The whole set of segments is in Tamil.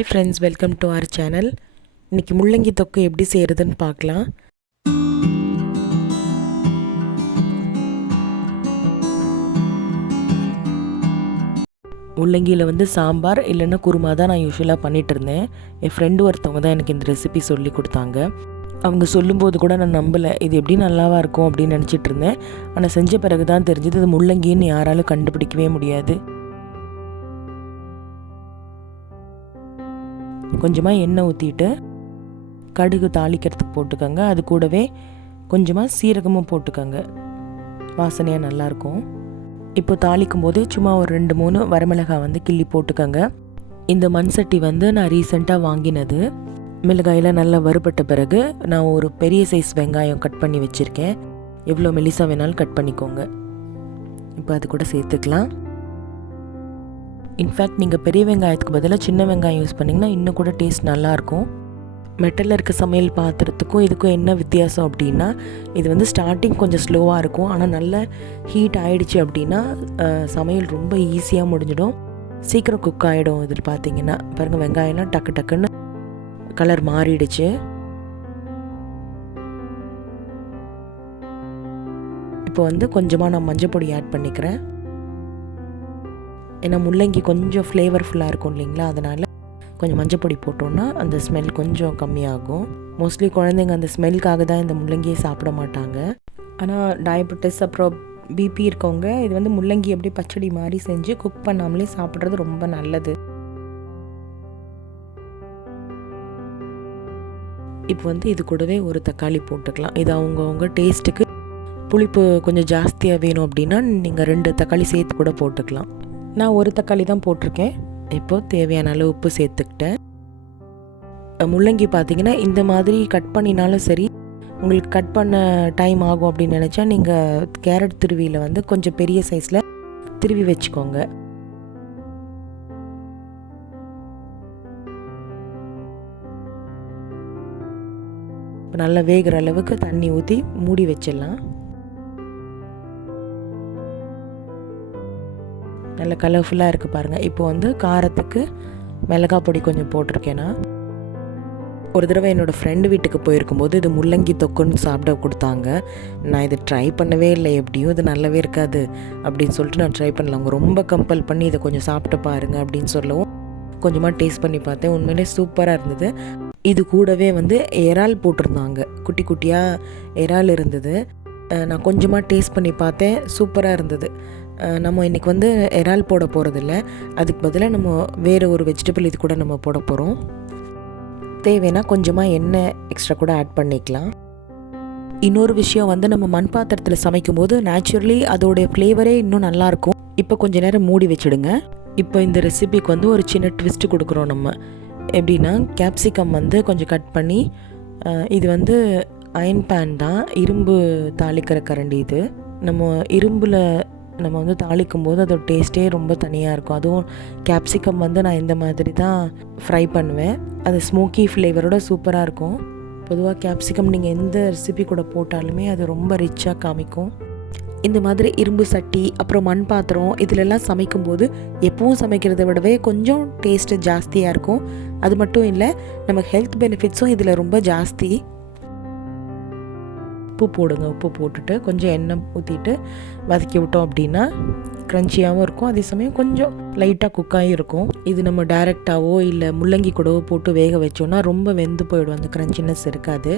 Hi friends, welcome to our channel. இன்னைக்கு முள்ளங்கி தொக்கு எப்படி செய்யறதுன்னு பார்க்கலாம். முள்ளங்கியில் வந்து சாம்பார் இல்லைன்னா குருமா தான் நான் யூஸ்வலாக பண்ணிகிட்டு இருந்தேன். என் ஃப்ரெண்டு ஒருத்தவங்க தான் எனக்கு இந்த ரெசிபி சொல்லி கொடுத்தாங்க. அவங்க சொல்லும்போது கூட நான் நம்பலை, இது எப்படி நல்லாவா இருக்கும் அப்படின்னு நினச்சிட்டு இருந்தேன். ஆனால் செஞ்ச பிறகு தான் தெரிஞ்சது இது முள்ளங்கின்னு யாராலும் கண்டுபிடிக்கவே முடியாது. கொஞ்சமாக எண்ணெய் ஊற்றிட்டு கடுகு தாளிக்கிறதுக்கு போட்டுக்கோங்க. அது கூடவே கொஞ்சமாக சீரகமும் போட்டுக்கோங்க, வாசனையாக நல்லாயிருக்கும். இப்போ தாளிக்கும் போது சும்மா ஒரு 2-3 வரமிளகாய் வந்து கிள்ளி போட்டுக்கோங்க. இந்த மண் சட்டி வந்து நான் ரீசெண்டாக வாங்கினது. மிளகாயில் நல்லா வறுபட்ட பிறகு நான் ஒரு பெரிய சைஸ் வெங்காயம் கட் பண்ணி வச்சுருக்கேன். எவ்வளோ மெலிசா வேணாலும் கட் பண்ணிக்கோங்க. இப்போ அது கூட சேர்த்துக்கலாம். இன்ஃபேக்ட் நீங்கள் பெரிய வெங்காயத்துக்கு பதிலாக சின்ன வெங்காயம் யூஸ் பண்ணிங்கன்னா இன்னும் கூட டேஸ்ட் நல்லாயிருக்கும். மெட்டலில் இருக்க சமையல் பாத்திரத்துக்கும் இதுக்கும் என்ன வித்தியாசம் அப்படின்னா, இது வந்து ஸ்டார்டிங் கொஞ்சம் ஸ்லோவாக இருக்கும். ஆனால் நல்ல ஹீட் ஆகிடுச்சு அப்படின்னா சமையல் ரொம்ப ஈஸியாக முடிஞ்சிடும், சீக்கிரம் குக் ஆகிடும். இதில் பார்த்தீங்கன்னா பாருங்கள், வெங்காயம்லாம் டக்கு டக்குன்னு கலர் மாறிடுச்சு. இப்போ வந்து கொஞ்சமாக நான் மஞ்சள் பொடி ஆட் பண்ணிக்கிறேன். ஏன்னா முள்ளங்கி கொஞ்சம் ஃப்ளேவர்ஃபுல்லாக இருக்கும் இல்லைங்களா, அதனால் கொஞ்சம் மஞ்சள் பொடி போட்டோன்னா அந்த ஸ்மெல் கொஞ்சம் கம்மியாகும். மோஸ்ட்லி குழந்தைங்க அந்த ஸ்மெல்லுக்காக தான் இந்த முள்ளங்கியை சாப்பிட மாட்டாங்க. ஆனால் டயபெட்டிஸ் அப்புறம் பிபி இருக்கவங்க இது வந்து முள்ளங்கி எப்படி பச்சடி மாதிரி செஞ்சு குக் பண்ணாமலே சாப்பிட்றது ரொம்ப நல்லது. இப்போ வந்து இது கூடவே ஒரு தக்காளி போட்டுக்கலாம். இது அவங்கவுங்க டேஸ்ட்டுக்கு புளிப்பு கொஞ்சம் ஜாஸ்தியாக வேணும் அப்படின்னா நீங்கள் 2 தக்காளி சேர்த்து கூட போட்டுக்கலாம். நான் ஒரு தக்காளி தான் போட்டிருக்கேன். இப்போது தேவையான அளவு உப்பு சேர்த்துக்கிட்டேன். முள்ளங்கி பார்த்தீங்கன்னா இந்த மாதிரி கட் பண்ணினாலும் சரி, உங்களுக்கு கட் பண்ண டைம் ஆகும் அப்படின்னு நினச்சா நீங்கள் கேரட் திருவியில் வந்து கொஞ்சம் பெரிய சைஸில் திருவி வச்சுக்கோங்க. இப்போ நல்லா வேகிற அளவுக்கு தண்ணி ஊற்றி மூடி வச்சிடலாம். நல்ல கலர்ஃபுல்லாக இருக்குது பாருங்கள். இப்போ வந்து காரத்துக்கு மிளகாய் பொடி கொஞ்சம் போட்டிருக்கேன்னா. ஒரு தடவை என்னோடய ஃப்ரெண்டு வீட்டுக்கு போயிருக்கும்போது இது முள்ளங்கி தொக்குன்னு சாப்பிட கொடுத்தாங்க. நான் இதை ட்ரை பண்ணவே இல்லை, எப்படியும் இது நல்லாவே இருக்காது அப்படின்னு சொல்லிட்டு நான் ட்ரை பண்ணல. அவங்க ரொம்ப கம்பல் பண்ணி இதை கொஞ்சம் சாப்பிட்டு பாருங்க அப்படின்னு சொல்லவும் கொஞ்சமாக டேஸ்ட் பண்ணி பார்த்தேன். உண்மையிலே சூப்பராக இருந்தது. இது கூடவே வந்து இறால் போட்டிருந்தாங்க, குட்டி குட்டியாக இறால் இருந்தது. நான் கொஞ்சமாக டேஸ்ட் பண்ணி பார்த்தேன், சூப்பராக இருந்தது. நம்ம இன்றைக்கி வந்து இறால் போட போகிறதில்ல, அதுக்கு பதிலாக நம்ம வேறு ஒரு வெஜிடபிள் இது கூட நம்ம போட போகிறோம். தேவைன்னா கொஞ்சமாக எண்ணெய் எக்ஸ்ட்ரா கூட ஆட் பண்ணிக்கலாம். இன்னொரு விஷயம் வந்து நம்ம மண் பாத்திரத்தில் சமைக்கும் போது நேச்சுரலி அதோடைய ஃப்ளேவரே இன்னும் நல்லாயிருக்கும். இப்போ கொஞ்ச நேரம் மூடி வச்சுடுங்க. இப்போ இந்த ரெசிபிக்கு வந்து ஒரு சின்ன ட்விஸ்ட்டு கொடுக்குறோம் நம்ம. எப்படின்னா, கேப்சிகம் வந்து கொஞ்சம் கட் பண்ணி, இது வந்து அயன் பேன் தான், இரும்பு தாளிக்கிற கரண்டி. இது நம்ம இரும்பில் நம்ம வந்து தாளிக்கும் போது அதோட டேஸ்ட்டே ரொம்ப தனியாக இருக்கும். அதுவும் கேப்சிகம் வந்து நான் இந்த மாதிரி தான் ஃப்ரை பண்ணுவேன். அது ஸ்மோக்கி ஃப்ளேவரோட சூப்பராக இருக்கும். பொதுவாக கேப்சிகம் நீங்கள் எந்த ரெசிபி கூட போட்டாலுமே அது ரொம்ப ரிச்சாக காமிக்கும். இந்த மாதிரி இரும்பு சட்டி அப்புறம் மண் பாத்திரம் இதிலெல்லாம் சமைக்கும்போது எப்பவும் சமைக்கிறத விடவே கொஞ்சம் டேஸ்ட்டு ஜாஸ்தியாக இருக்கும். அது மட்டும் இல்லை, நம்ம ஹெல்த் பெனிஃபிட்ஸும் இதில் ரொம்ப ஜாஸ்தி. உப்பு போடுங்க. உப்பு போட்டுட்டு கொஞ்சம் எண்ணெய் ஊற்றிட்டு வதக்கி விட்டோம் அப்படின்னா க்ரன்ச்சியாகவும் இருக்கும், அதே சமயம் கொஞ்சம் லைட்டாக குக்காகவும் இருக்கும். இது நம்ம டைரெக்டாவோ இல்லை முள்ளங்கி கூடவோ போட்டு வேக வச்சோன்னா ரொம்ப வெந்து போயிடும், அந்த க்ரன்ச்சினஸ் இருக்காது.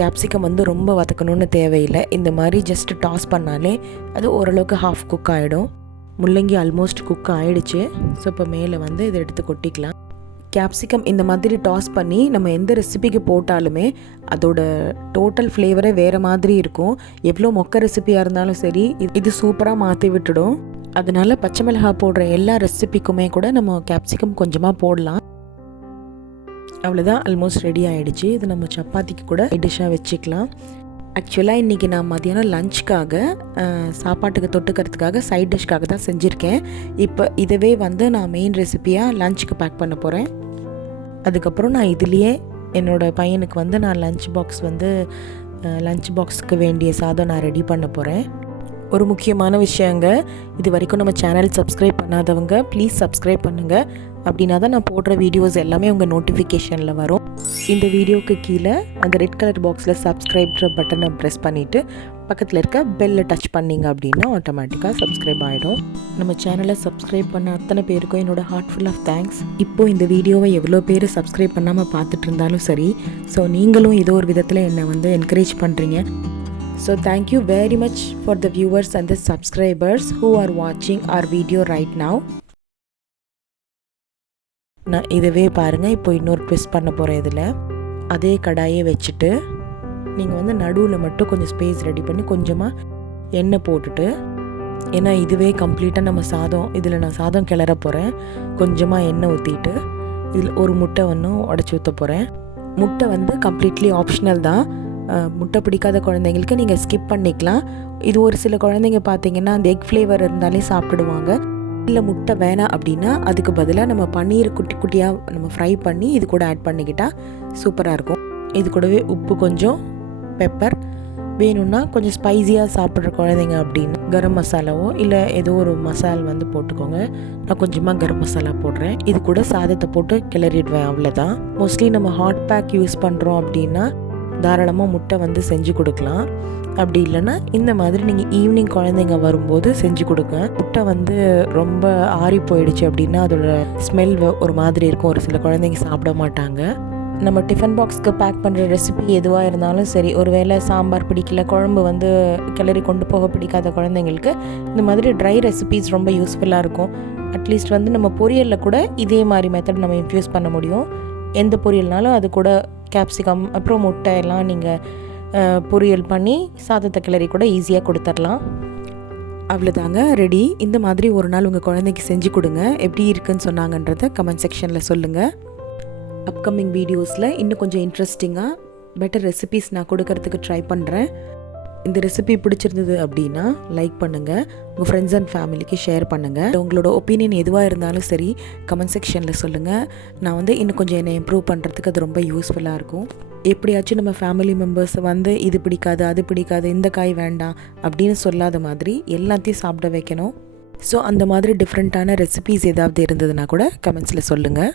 கேப்சிகம் வந்து ரொம்ப வதக்கணும்னு தேவையில்லை. இந்த மாதிரி ஜஸ்ட் டாஸ் பண்ணாலே அது ஓரளவுக்கு ஹாஃப் குக் ஆகிடும். முள்ளங்கி ஆல்மோஸ்ட் குக் ஆகிடுச்சு. ஸோ இப்போ மேலே வந்து இதை எடுத்து கொட்டிக்கலாம். கேப்சிகம் இந்த மாதிரி டாஸ் பண்ணி நம்ம எந்த ரெசிபிக்கு போட்டாலுமே அதோட டோட்டல் ஃப்ளேவரே வேறு மாதிரி இருக்கும். எவ்வளோ மொக்க ரெசிபியாக இருந்தாலும் சரி, இது சூப்பராக மாற்றி விட்டுடும். அதனால பச்சை மிளகாய் போடுற எல்லா ரெசிபிக்குமே கூட நம்ம கேப்சிகம் கொஞ்சமாக போடலாம். அவ்வளோதான், ஆல்மோஸ்ட் ரெடி ஆகிடுச்சு. இது நம்ம சப்பாத்திக்கு கூட டிஷ்ஷாக வச்சுக்கலாம். ஆக்சுவலாக இன்றைக்கி நான் மதியானம் லஞ்சுக்காக சாப்பாட்டுக்கு தொட்டுக்கிறதுக்காக சைட் டிஷ்க்காக தான் செஞ்சுருக்கேன். இப்போ இதவே வந்து நான் மெயின் ரெசிபியாக லஞ்சுக்கு பேக் பண்ண போகிறேன். அதுக்கப்புறம் நான் இதுலேயே என்னோடய பையனுக்கு வந்து நான் லஞ்ச் பாக்ஸுக்கு வேண்டிய சாதம் நான் ரெடி பண்ண போகிறேன். ஒரு முக்கியமான விஷயங்க, இது வரைக்கும் நம்ம சேனல் சப்ஸ்கிரைப் பண்ணாதவங்க ப்ளீஸ் சப்ஸ்கிரைப் பண்ணுங்கள். அப்படின்னா தான் நான் போடுற வீடியோஸ் எல்லாமே உங்கள் நோட்டிஃபிகேஷனில் வரும். இந்த வீடியோவுக்கு கீழே அந்த ரெட் கலர் பாக்ஸில் சப்ஸ்கிரைப்ன்ற பட்டனை ப்ரெஸ் பண்ணிவிட்டு பக்கத்தில் இருக்க பெல்லை டச் பண்ணிங்க அப்படின்னா ஆட்டோமேட்டிக்காக சப்ஸ்கிரைப் ஆகிடும். நம்ம சேனலை சப்ஸ்கிரைப் பண்ண அத்தனை பேருக்கும் என்னோட ஹார்ட்ஃபுல் ஆஃப் தேங்க்ஸ். இப்போது இந்த வீடியோவை எவ்வளோ பேர் சப்ஸ்கிரைப் பண்ணாமல் பார்த்துட்டு இருந்தாலும் சரி, ஸோ நீங்களும் ஏதோ ஒரு விதத்தில் என்னை என்கரேஜ் பண்ணுறீங்க. So thank you very much for the viewers and the subscribers who are watching our video right now. நான் இதுவே பாருங்கள், இப்போ இன்னொரு ட்விஸ்ட் பண்ண போகிறேன். இதில் அதே கடாயை வச்சுட்டு நீங்கள் நடுவில் மட்டும் கொஞ்சம் ஸ்பேஸ் ரெடி பண்ணி கொஞ்சமாக எண்ணெய் போட்டுட்டு, ஏன்னா இதுவே கம்ப்ளீட்டாக நம்ம சாதம், இதில் நான் சாதம் கிளற போகிறேன். கொஞ்சமாக எண்ணெய் ஊற்றிட்டு இதில் ஒரு முட்டை உடச்சி ஊற்ற போகிறேன். முட்டை கம்ப்ளீட்லி ஆப்ஷனல் தான். முட்டை பிடிக்காத குழந்தைங்களுக்கு நீங்கள் ஸ்கிப் பண்ணிக்கலாம். இது ஒரு சில குழந்தைங்க பார்த்தீங்கன்னா அந்த எக் ஃப்ளேவர் இருந்தாலே சாப்பிடுவாங்க. இல்லை முட்டை வேணாம் அப்படின்னா அதுக்கு பதிலாக நம்ம பன்னீர் குட்டி குட்டியாக நம்ம ஃப்ரை பண்ணி இது கூட ஆட் பண்ணிக்கிட்டால் சூப்பராக இருக்கும். இது கூடவே உப்பு, கொஞ்சம் பெப்பர், வேணும்னா கொஞ்சம் ஸ்பைஸியாக சாப்பிட்ற குழந்தைங்க அப்படின்னு கரம் மசாலாவோ இல்லை ஏதோ ஒரு மசால் போட்டுக்கோங்க. நான் கொஞ்சமாக கரம் மசாலா போடுறேன். இது கூட சாதத்தை போட்டு கிளறிடுவேன், அவ்வளோதான். மோஸ்ட்லி நம்ம ஹாட் பேக் யூஸ் பண்ணுறோம் அப்படின்னா தாராளமாக முட்டை செஞ்சு கொடுக்கலாம். அப்படி இல்லைன்னா இந்த மாதிரி நீங்கள் ஈவினிங் குழந்தைங்க வரும்போது செஞ்சு கொடுங்க. முட்டை ரொம்ப ஆறி போயிடுச்சு அப்படின்னா அதோட ஸ்மெல் ஒரு மாதிரி இருக்கும். ஒரு சில குழந்தைங்க சாப்பிட மாட்டாங்க. நம்ம டிஃபன் பாக்ஸ்க்கு பேக் பண்ணுற ரெசிபி எதுவாக இருந்தாலும் சரி, ஒருவேளை சாம்பார் பிடிக்கல, குழம்பு கிளறி கொண்டு போக பிடிக்காத குழந்தைங்களுக்கு இந்த மாதிரி ட்ரை ரெசிபீஸ் ரொம்ப யூஸ்ஃபுல்லாக இருக்கும். அட்லீஸ்ட் நம்ம பொரியலில் கூட இதே மாதிரி மெத்தட் நம்ம இன்ஃப்யூஸ் பண்ண முடியும். எந்த பொரியல்னாலும் அது கூட கேப்சிகம் அப்புறம் முட்டை எல்லாம் நீங்கள் பொரியல் பண்ணி சாதத்தை கிளறி கூட ஈஸியாக கொடுத்துடலாம். அவ்வளோதாங்க, ரெடி. இந்த மாதிரி ஒரு நாள் உங்கள் குழந்தைக்கு செஞ்சு கொடுங்க. எப்படி இருக்குன்னு சொன்னாங்கன்றதை கமெண்ட் செக்ஷனில் சொல்லுங்கள். அப்கமிங் வீடியோஸில் இன்னும் கொஞ்சம் இன்ட்ரெஸ்டிங்காக பெட்டர் ரெசிபீஸ் நான் கொடுக்கறதுக்கு ட்ரை பண்ணுறேன். இந்த ரெசிபி பிடிச்சிருந்தது அப்படின்னா லைக் பண்ணுங்கள், உங்கள் ஃப்ரெண்ட்ஸ் அண்ட் ஃபேமிலிக்கு ஷேர் பண்ணுங்கள். உங்களோட ஒப்பீனியன் எதுவாக இருந்தாலும் சரி கமெண்ட் செக்ஷனில் சொல்லுங்கள். நான் இன்னும் கொஞ்சம் என்னை இம்ப்ரூவ் பண்ணுறதுக்கு அது ரொம்ப யூஸ்ஃபுல்லாக இருக்கும். எப்படியாச்சும் நம்ம ஃபேமிலி மெம்பர்ஸ் இது பிடிக்காது, அது பிடிக்காது, இந்த காய் வேண்டாம் அப்படின்னு சொல்லாத மாதிரி எல்லாத்தையும் சாப்பிட வைக்கணும். ஸோ அந்த மாதிரி டிஃப்ரெண்ட்டான ரெசிபீஸ் ஏதாவது இருந்ததுன்னா கூட கமெண்ட்ஸில் சொல்லுங்கள்.